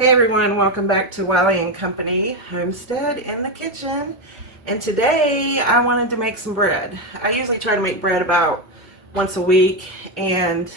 Hey everyone, welcome back to Wiley Company, Homestead in the kitchen. And today I wanted to make some bread. I usually try to make bread about once a week, and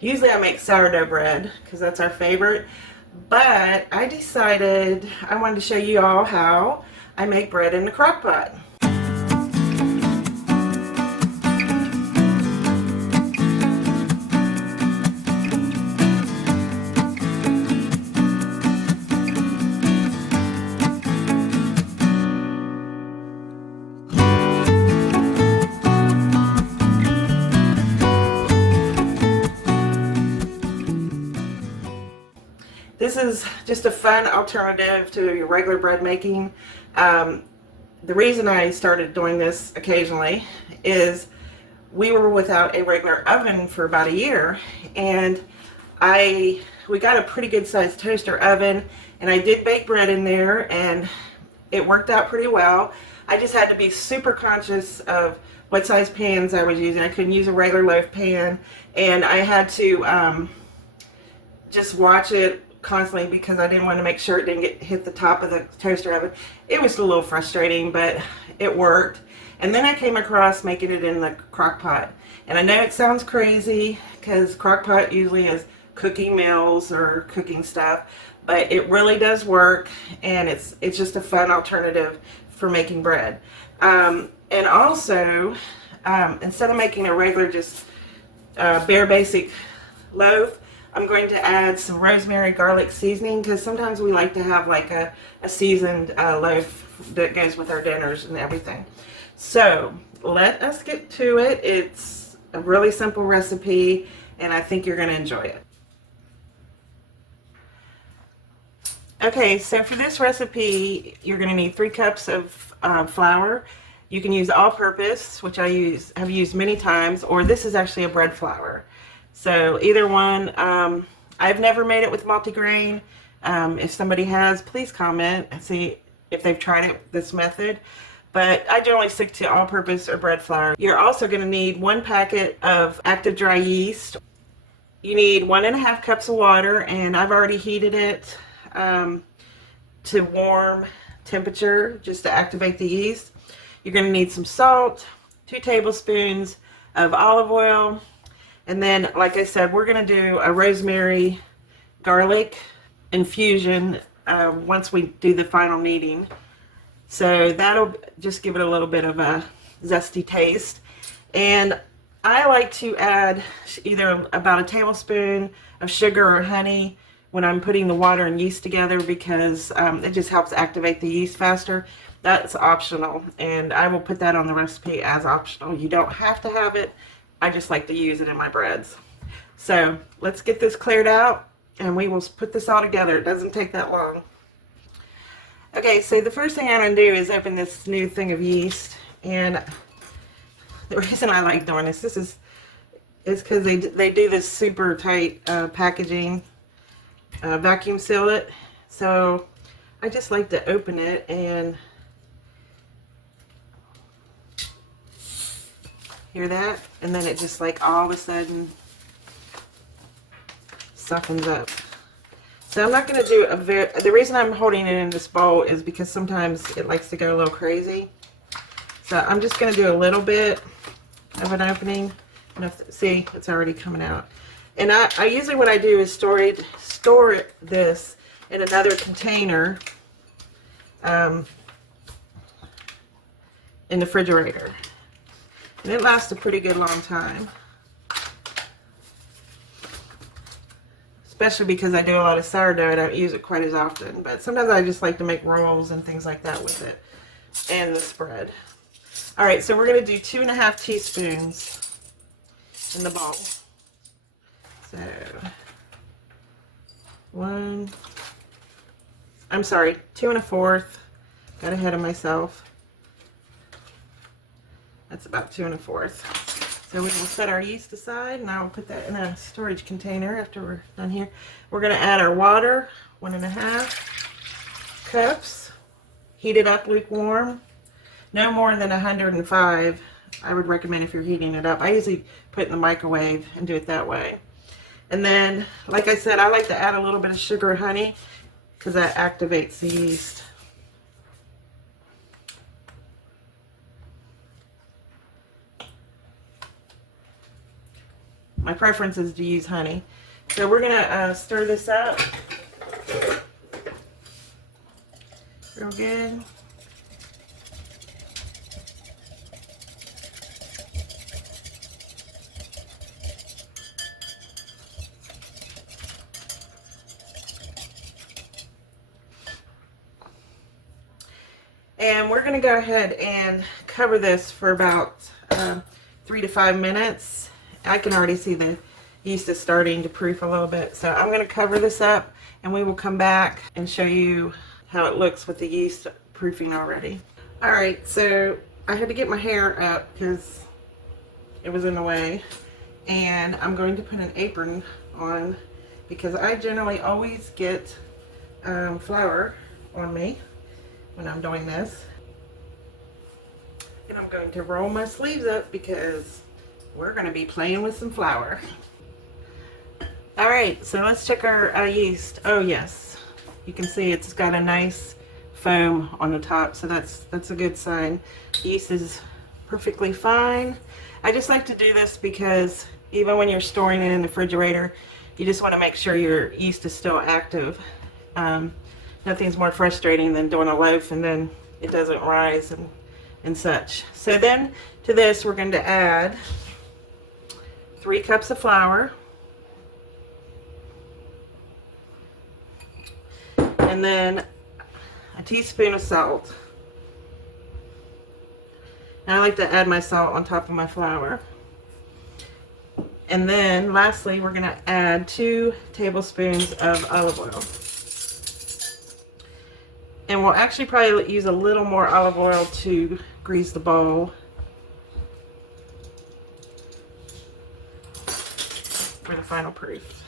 usually I make sourdough bread because that's our favorite. But I decided I wanted to show you all how I make bread in the crock pot. This is just a fun alternative to your regular bread making. The reason I started doing this occasionally is we were without a regular oven for about a year, and we got a pretty good sized toaster oven, and I did bake bread in there, and it worked out pretty well. I just had to be super conscious of what size pans I was using. I couldn't use a regular loaf pan, and I had to just watch it constantly because I didn't want to make sure it didn't hit the top of the toaster oven. It was a little frustrating, but it worked. And then I came across making it in the crock pot. And I know it sounds crazy because crock pot usually is cooking meals or cooking stuff, but it really does work, and it's just a fun alternative for making bread. And also, instead of making a regular just bare basic loaf, I'm going to add some rosemary garlic seasoning because sometimes we like to have like a seasoned loaf that goes with our dinners and everything. So let us get to it. It's a really simple recipe, and I think you're going to enjoy it. Okay, so for this recipe, you're going to need 3 cups of flour. You can use all-purpose, which have used many times, or this is actually a bread flour. So either one. I've never made it with multigrain. If somebody has, please comment and see if they've tried this method. But I generally stick to all-purpose or bread flour. You're also going to need 1 packet of active dry yeast. You need 1.5 cups of water, and I've already heated it to warm temperature just to activate the yeast. You're going to need some salt, 2 tablespoons of olive oil. And then, like I said, we're going to do a rosemary garlic infusion once we do the final kneading. So that'll just give it a little bit of a zesty taste. And I like to add either about a tablespoon of sugar or honey when I'm putting the water and yeast together because it just helps activate the yeast faster. That's optional, and I will put that on the recipe as optional. You don't have to have it. I just like to use it in my breads. So let's get this cleared out, and we will put this all together. It doesn't take that long. Okay, so the first thing I'm going to do is open this new thing of yeast. And the reason I like doing this is because they do this super tight packaging, vacuum seal it. So I just like to open it and hear that? And then it just like all of a sudden softens up. So I'm not going to do the reason I'm holding it in this bowl is because sometimes it likes to go a little crazy. So I'm just going to do a little bit of an opening. See, it's already coming out. And I usually what I do is store this in another container in the refrigerator. And it lasts a pretty good long time. Especially because I do a lot of sourdough, I don't use it quite as often. But sometimes I just like to make rolls and things like that with it. And the spread. Alright, so we're going to do 2.5 teaspoons in the bowl. So, 2 1/4. Got ahead of myself. That's about 2 1/4. So we will set our yeast aside, and I will put that in a storage container after we're done here. We're going to add our water, 1.5 cups. Heat it up lukewarm. No more than 105. I would recommend if you're heating it up. I usually put it in the microwave and do it that way. And then, like I said, I like to add a little bit of sugar or honey because that activates the yeast. My preference is to use honey. So we're gonna stir this up real good. And we're going to go ahead and cover this for about 3 to 5 minutes. I can already see the yeast is starting to proof a little bit. So I'm going to cover this up and we will come back and show you how it looks with the yeast proofing already. Alright, so I had to get my hair up because it was in the way. And I'm going to put an apron on because I generally always get flour on me when I'm doing this. And I'm going to roll my sleeves up because we're going to be playing with some flour. Alright, so let's check our yeast. Oh yes, you can see it's got a nice foam on the top, so that's a good sign. Yeast is perfectly fine. I just like to do this because even when you're storing it in the refrigerator, you just want to make sure your yeast is still active. Nothing's more frustrating than doing a loaf and then it doesn't rise and such. So then to this we're going to add 3 cups of flour. And then a teaspoon of salt. And I like to add my salt on top of my flour. And then lastly we're going to add 2 tablespoons of olive oil. And we'll actually probably use a little more olive oil to grease the bowl for the final proof.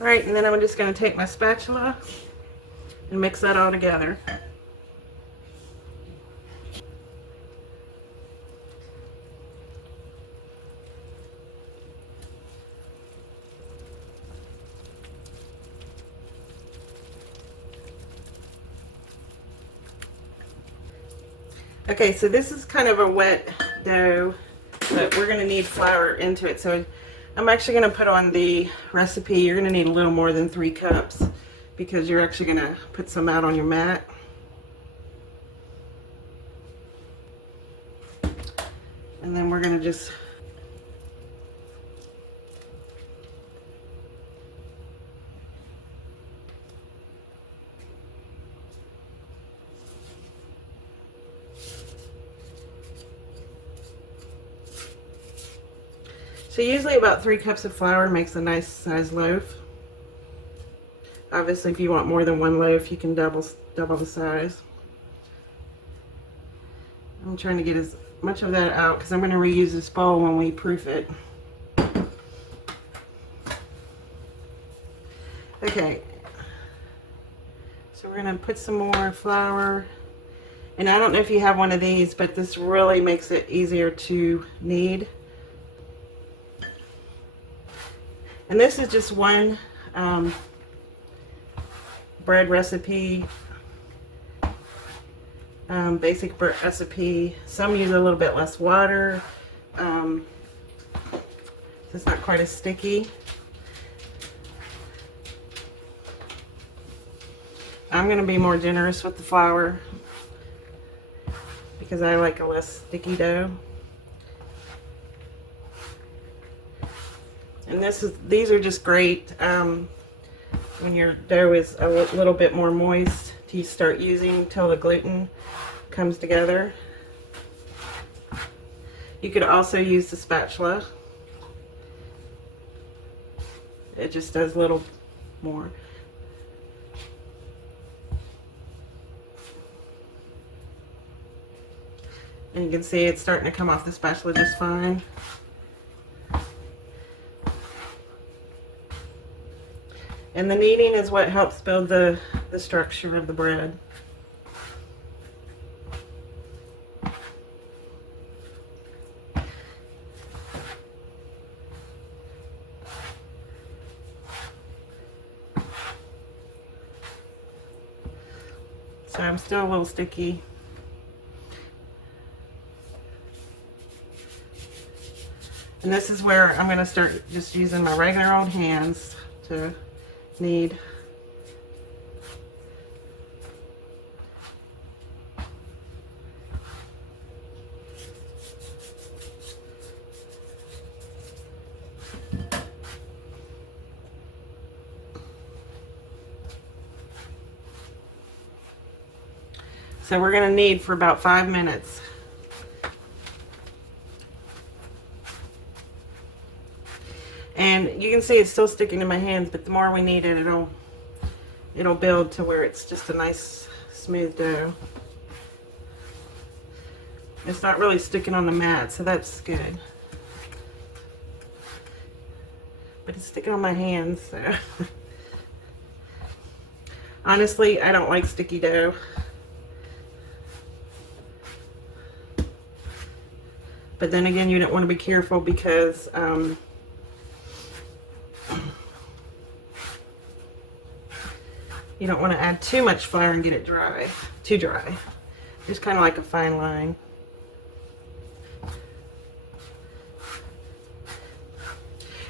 Alright, and then I'm just going to take my spatula and mix that all together. Okay, so this is kind of a wet dough, but we're going to need flour into it. So I'm actually going to put on the recipe, you're going to need a little more than 3 cups because you're actually going to put some out on your mat. And then we're going to just So usually about 3 cups of flour makes a nice size loaf. Obviously if you want more than 1 loaf you can double the size. I'm trying to get as much of that out because I'm going to reuse this bowl when we proof it. Okay, so we're going to put some more flour. And I don't know if you have one of these, but this really makes it easier to knead. And this is just one bread recipe, basic bread recipe. Some use a little bit less water. It's not quite as sticky. I'm going to be more generous with the flour because I like a less sticky dough. And these are just great when your dough is a little bit more moist to start using till the gluten comes together. You could also use the spatula. It just does a little more. And you can see it's starting to come off the spatula just fine. And the kneading is what helps build the structure of the bread. So I'm still a little sticky. And this is where I'm going to start just using my regular old hands to knead. So we're going to knead for about 5 minutes. And you can see it's still sticking to my hands, but the more we knead it, it'll build to where it's just a nice smooth dough. It's not really sticking on the mat, so that's good. But it's sticking on my hands, so. Honestly, I don't like sticky dough. But then again, you don't want to be careful because you don't want to add too much flour and get it dry, too dry. Just kind of like a fine line.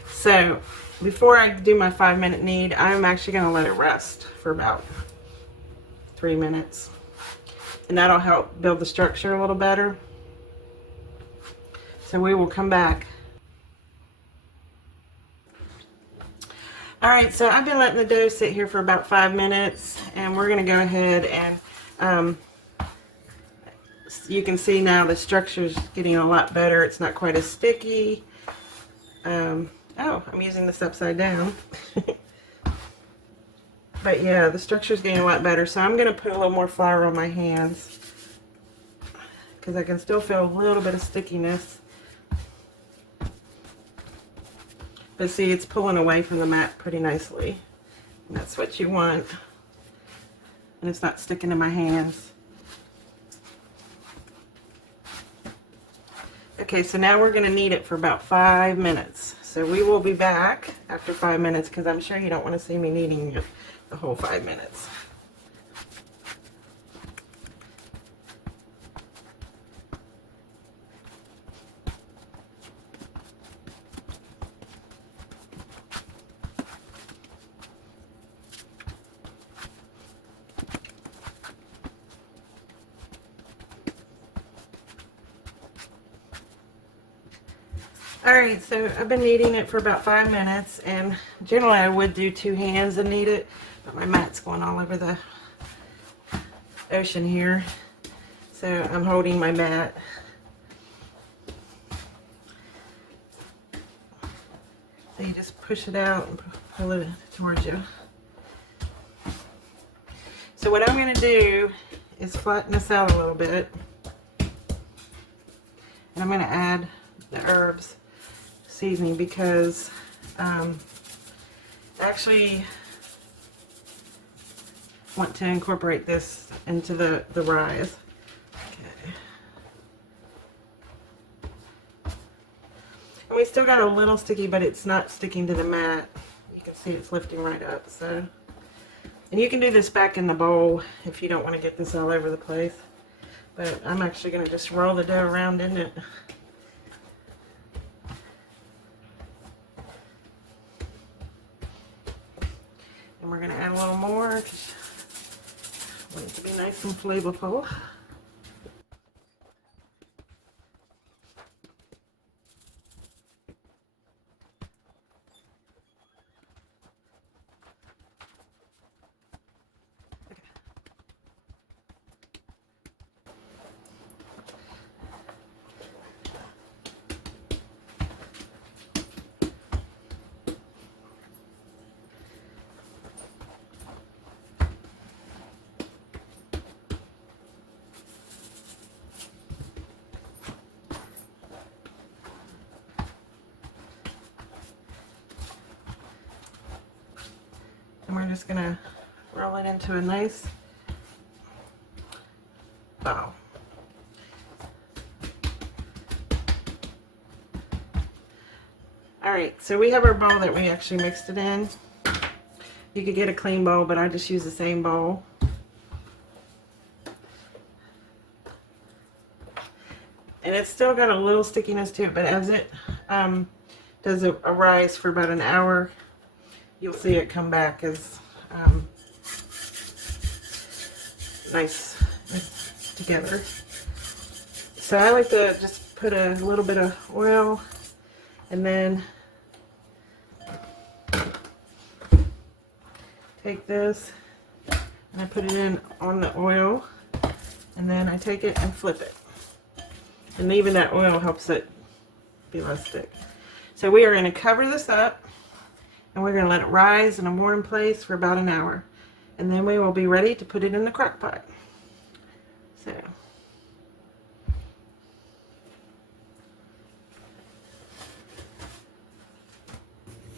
So before I do my 5-minute knead, I'm actually going to let it rest for about 3 minutes. And that'll help build the structure a little better. So we will come back. Alright, so I've been letting the dough sit here for about 5 minutes, and we're going to go ahead and you can see now the structure is getting a lot better. It's not quite as sticky. Oh, I'm using this upside down. But yeah, the structure is getting a lot better, so I'm going to put a little more flour on my hands because I can still feel a little bit of stickiness. But see, it's pulling away from the mat pretty nicely. And that's what you want. And it's not sticking to my hands. Okay, so now we're going to knead it for about 5 minutes. So we will be back after 5 minutes because I'm sure you don't want to see me kneading it the whole 5 minutes. Alright, so I've been kneading it for about 5 minutes, and generally I would do 2 hands and knead it, but my mat's going all over the ocean here, so I'm holding my mat. So you just push it out and pull it towards you. So what I'm going to do is flatten this out a little bit, and I'm going to add the herbs seasoning because I actually want to incorporate this into the rise. Okay. And we still got a little sticky, but it's not sticking to the mat. You can see it's lifting right up. So, and you can do this back in the bowl if you don't want to get this all over the place. But I'm actually going to just roll the dough around in it. And we're going to add a little more because I want it to be nice and flavorful. And we're just going to roll it into a nice bowl. Alright, so we have our bowl that we actually mixed it in. You could get a clean bowl, but I just use the same bowl. And it's still got a little stickiness to it, but as it does a rise for about an hour, you'll see it come back as nice together. So I like to just put a little bit of oil and then take this and I put it in on the oil, and then I take it and flip it. And even that oil helps it be less thick. So we are going to cover this up and we're going to let it rise in a warm place for about an hour. And then we will be ready to put it in the crock pot. So.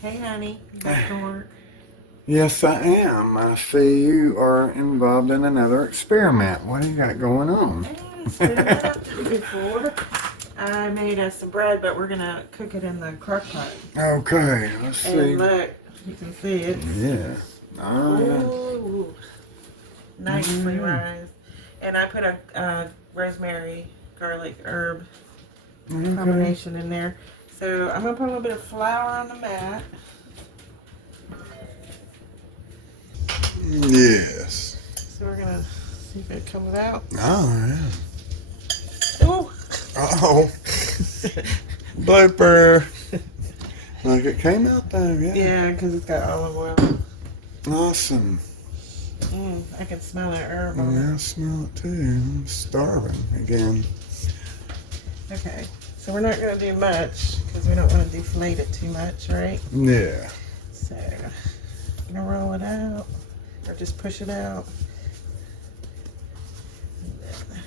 Hey honey, you back from work? Yes, I am. I see you are involved in another experiment. What do you got going on? Before I made us some bread, but we're gonna cook it in the crock pot. Okay, let's see. And look, you can see it. Yeah. Ooh, nicely rised. And I put a rosemary, garlic, herb combination in there. So I'm gonna put a little bit of flour on the mat. Yes. So we're gonna see if it comes out. Oh, yeah. Ooh. Uh-oh. Blooper. Like it came out though, yeah. Yeah, because it's got olive oil. Awesome. I can smell that herb. Yeah, I smell it too. I'm starving again. Okay, so we're not gonna do much because we don't want to deflate it too much, right? Yeah. So I'm gonna roll it out. Or just push it out. And then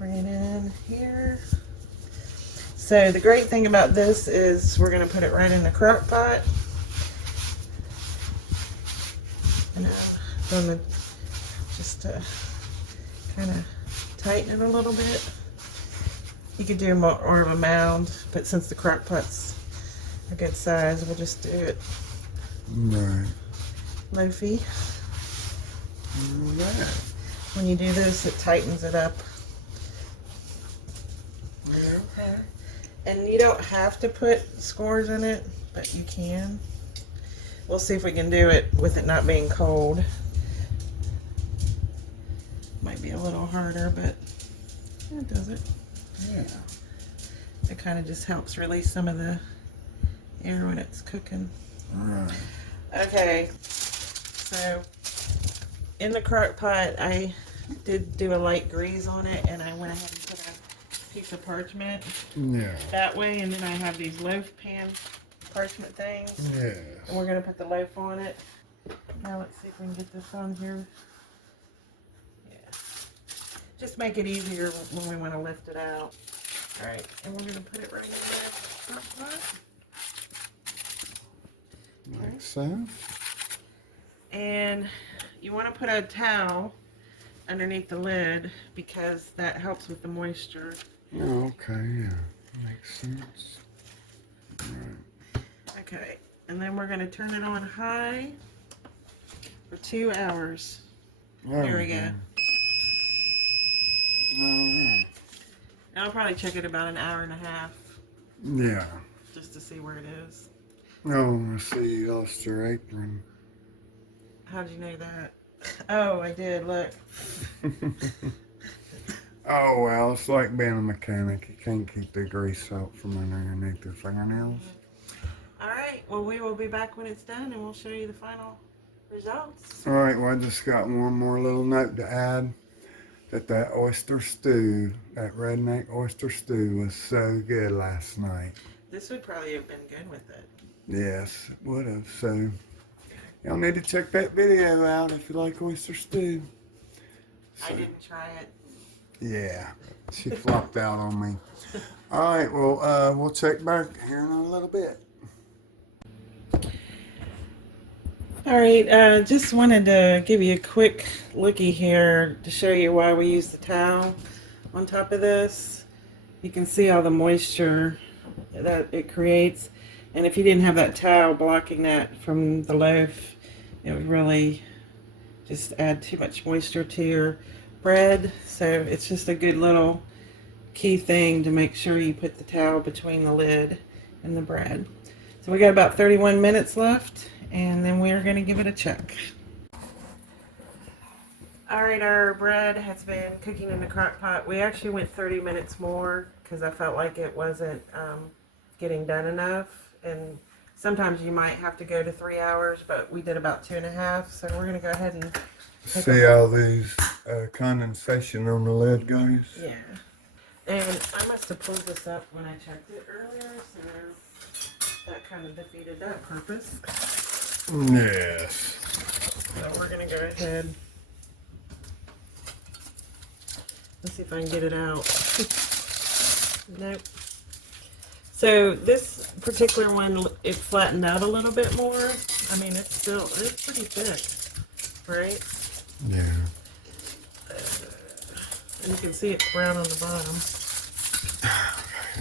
bring it in here. So the great thing about this is we're going to put it right in the crock pot. And I'm going to just kind of tighten it a little bit. You could do more of a mound, but since the crock pot's a good size, we'll just do it Right. loafy. Right. When you do this, it tightens it up. Okay. And you don't have to put scores in it, but you can. We'll see if we can do it with it not being cold. Might be a little harder, but it does it. Yeah. It kind of just helps release some of the air when it's cooking. Right. Okay, so in the crock pot, I did do a light grease on it, and I went ahead and put a piece of parchment Yeah. that way, and then I have these loaf pan parchment things, Yes. and we're going to put the loaf on it. Now let's see if we can get this on here. Yeah. Just make it easier when we want to lift it out. Alright, and we're going to put it right in the crock pot. Like so. And you want to put a towel underneath the lid because that helps with the moisture. Oh, okay, yeah. Makes sense. Right. Okay, and then we're going to turn it on high for 2 hours. Here we go. Alright. Now I'll probably check it about an hour and a half Yeah. just to see where it is. Oh, I see you lost your apron. How did you know that? Oh, I did, look. Oh, well, it's like being a mechanic. You can't keep the grease out from underneath your fingernails. Alright, well we will be back when it's done and we'll show you the final results. Alright, well, I just got one more little note to add. That oyster stew, that redneck oyster stew was so good last night. This would probably have been good with it. Yes, it would have. So, y'all need to check that video out if you like oyster stew. I didn't try it. Yeah, she flopped out on me. All right, well, we'll check back here in a little bit. All right, just wanted to give you a quick looky here to show you why we use the towel on top of this. You can see all the moisture that it creates, and if you didn't have that towel blocking that from the loaf, it would really just add too much moisture to your bread. So it's just a good little key thing to make sure you put the towel between the lid and the bread. So we got about 31 minutes left, and then we're going to give it a check. Alright, our bread has been cooking in the crock pot. We actually went 30 minutes more because I felt like it wasn't getting done enough. And sometimes you might have to go to 3 hours, but we did about 2.5. So we're going to go ahead and see all these condensation on the lid, guys? Yeah. And I must have pulled this up when I checked it earlier, so that kind of defeated that purpose. Yes. So we're going to go ahead. Let's see if I can get it out. Nope. So this particular one, it flattened out a little bit more. I mean, it's pretty thick, right? Yeah. And you can see it's brown on the bottom.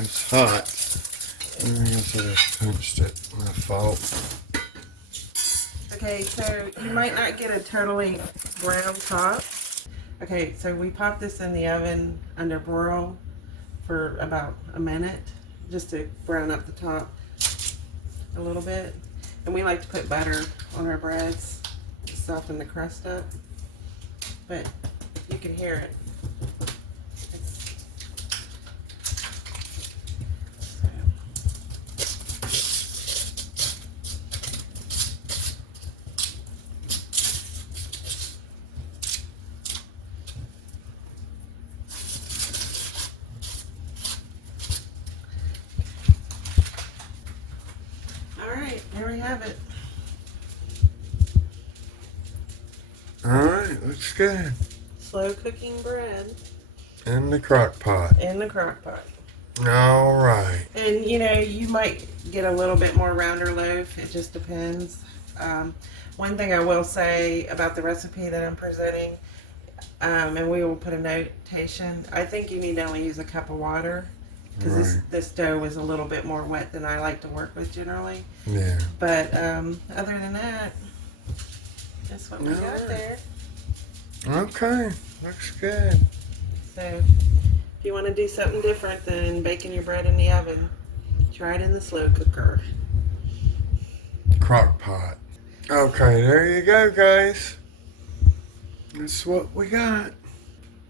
It's hot. I guess I just pinched it. My fault. Okay, so you might not get a totally brown top. Okay, so we pop this in the oven under broil for about a minute just to brown up the top a little bit. And we like to put butter on our breads to soften the crust up. But you can hear it. Alright, there we have it. Alright, looks good. Slow cooking bread In the crock pot. in the crock pot. Alright. And you know, you might get a little bit more rounder loaf. It just depends. One thing I will say about the recipe that I'm presenting, and we will put a notation, I think you need to only use a cup of water because this dough is a little bit more wet than I like to work with generally. Yeah. But other than that, that's what we got there. Okay, looks good. So if you want to do something different than baking your bread in the oven, try it in the slow cooker. Crock pot. Okay, there you go, guys. That's what we got.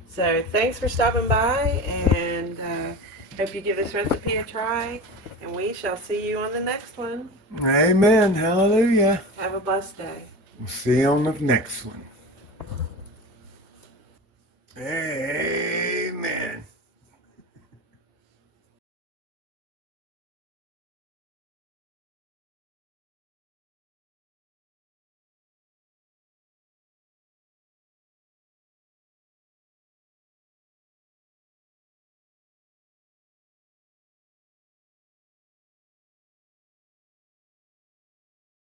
So thanks for stopping by, and hope you give this recipe a try, and we shall see you on the next one. Amen. Hallelujah. Have a blessed day. We'll see you on the next one. Hey.